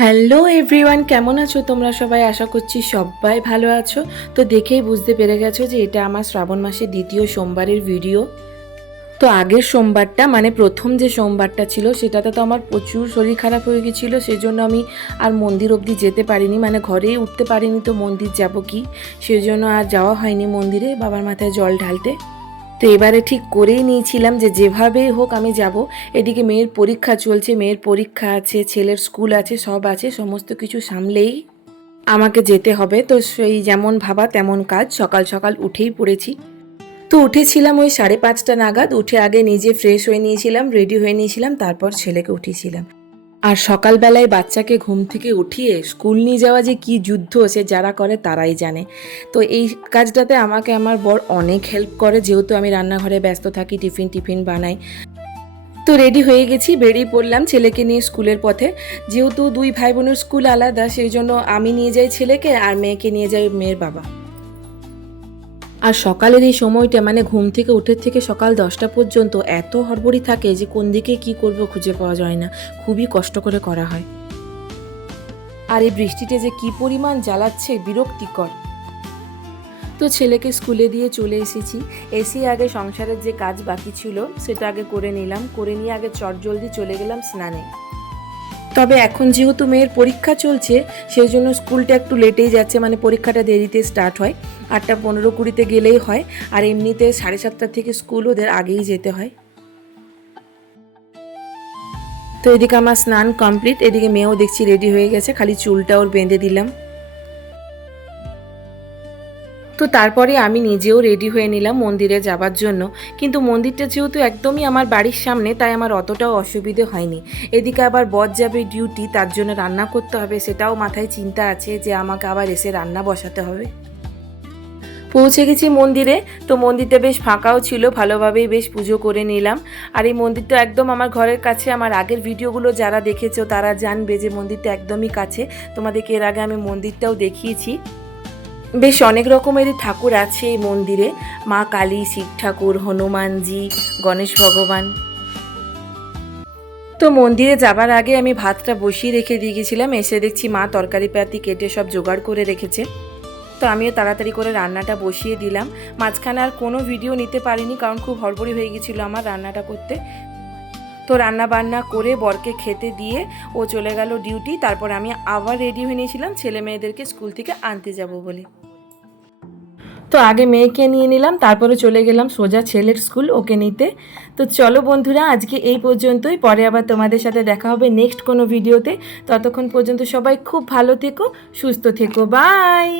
Hello everyone, কেমন আছো তোমরা সবাই? আশা করছি সবাই ভালো আছো। তো দেখেই বুঝতে পেরে গেছো যে এটা আমার শ্রাবণ মাসের দ্বিতীয় সোমবারের ভিডিও। তো আগের সোমবারটা মানে প্রথম যে সোমবারটা ছিল সেটাতে তো আমার প্রচুর শরীর খারাপ হয়ে গেছিলো, সেজন্য আমি আর মন্দির অবধি যেতে পারিনি, মানে ঘরেই উঠতে পারিনি। তো মন্দির যাব কি, সেজন্য আর যাওয়া হয়নি মন্দিরে বাবার মাথায় জল ঢালতে। তো এবারে ঠিক করেই নিয়েছিলাম যে যেভাবেই হোক আমি যাব। এদিকে মেয়ের পরীক্ষা চলছে, মেয়ের পরীক্ষা আছে, ছেলের স্কুল আছে, সব আছে, সমস্ত কিছু সামলেই আমাকে যেতে হবে। তো সেই যেমন ভাবা তেমন কাজ, সকাল সকাল উঠেই পড়েছি। তো উঠেছিলাম ওই 5:30 নাগাদ। উঠে আগে নিজে ফ্রেশ হয়ে নিয়েছিলাম, রেডি হয়ে নিয়েছিলাম, তারপর ছেলেকে উঠিয়েছিলাম। আর সকালবেলায় বাচ্চাকে ঘুম থেকে উঠিয়ে স্কুল নিয়ে যাওয়া যে কি যুদ্ধ, সে যারা করে তারাই জানে। তো এই কাজটাতে আমাকে আমার বর অনেক হেল্প করে, যেহেতু আমি রান্নাঘরে ব্যস্ত থাকি, টিফিন বানাই। তো রেডি হয়ে গেছি, বেরিয়ে পড়লাম ছেলেকে নিয়ে স্কুলের পথে। যেহেতু দুই ভাই বোনের স্কুল আলাদা, সেই জন্য আমি নিয়ে যাই ছেলেকে আর মেয়েকে নিয়ে যাই মেয়ের বাবা। আর সকালের এই সময়টা মানে ঘুম থেকে উঠে থেকে সকাল 10টা পর্যন্ত এত হড়বড়ি থাকে যে কোন দিকে কি করব খুঁজে পাওয়া যায় না, খুবই কষ্ট করে করা হয়। আর এই বৃষ্টিতে যে কি পরিমাণ জ্বালাচ্ছে, বিরক্তিকর। তো ছেলেকে স্কুলে দিয়ে চলে এসেছি। এসে আগে সংসারের যে কাজ বাকি ছিল সেটা আগে করে নিলাম, করে নিয়ে আগে চটজলদি চলে গেলাম স্নানে। তবে এখন যেহেতু মেয়ের পরীক্ষা চলছে সেই জন্য স্কুলটা একটু লেটেই যাচ্ছে, মানে পরীক্ষাটা দেরিতে স্টার্ট হয়, 8:15-20 গেলেই হয়। আর এমনিতে 7:30 থেকে স্কুল, ওদের আগেই যেতে হয়। তো এদিকে আমার স্নান কমপ্লিট, এদিকে মেয়েও দেখছি রেডি হয়ে গেছে, খালি চুলটা ওর বেঁধে দিলাম। তো তারপরে আমি নিজেও রেডি হয়ে নিলাম মন্দিরে যাবার জন্য। কিন্তু মন্দিরটা যেহেতু একদমই আমার বাড়ির সামনে, তাই আমার অতটাও অসুবিধে হয়নি। এদিকে আবার বর যাবে ডিউটি, তার জন্য রান্না করতে হবে, সেটাও মাথায় চিন্তা আছে যে আমাকে আবার এসে রান্না বসাতে হবে। পৌঁছে গেছি মন্দিরে। তো মন্দিরটা বেশ ফাঁকাও ছিল, ভালোভাবেই বেশ পুজো করে নিলাম। আর এই মন্দিরটা একদম আমার ঘরের কাছে। আমার আগের ভিডিওগুলো যারা দেখেছো তারা জানবে যে মন্দিরটা একদমই কাছে। তোমাদেরকে এর আগে আমি মন্দিরটাও দেখিয়েছি। বেশ অনেক রকমেরই ঠাকুর আছে এই মন্দিরে, মা কালী, শিব ঠাকুর, হনুমানজি, গণেশ ভগবান। তো মন্দিরে যাবার আগে আমি ভাতটা বসিয়ে রেখে দিয়ে গেছিলাম, এসে দেখছি মা তরকারি পাতি কেটে সব জোগাড় করে রেখেছে। তো আমিও তাড়াতাড়ি করে রান্নাটা বসিয়ে দিলাম। মাঝখানে আর কোনো ভিডিও নিতে পারিনি, কারণ খুব হড়বড়ি হয়ে গেছিলো আমার রান্নাটা করতে। তো রান্না বান্না করে বরকে খেতে দিয়ে ও চলে গেল ডিউটি। তারপর আমি আবার রেডি হয়ে নিয়েছিলাম ছেলে মেয়েদেরকে স্কুল থেকে আনতে যাব বলে। তো আগে মেয়েকে নিয়ে নিলাম, তারপরে চলে গেলাম সোজা ছেলের স্কুল ওকে নিতে। তো চলো বন্ধুরা, আজকে এই পর্যন্তই। পরে আবার তোমাদের সাথে দেখা হবে নেক্সট কোনো ভিডিওতে। ততক্ষণ পর্যন্ত সবাই খুব ভালো থেকো, সুস্থ থেকো, বাই।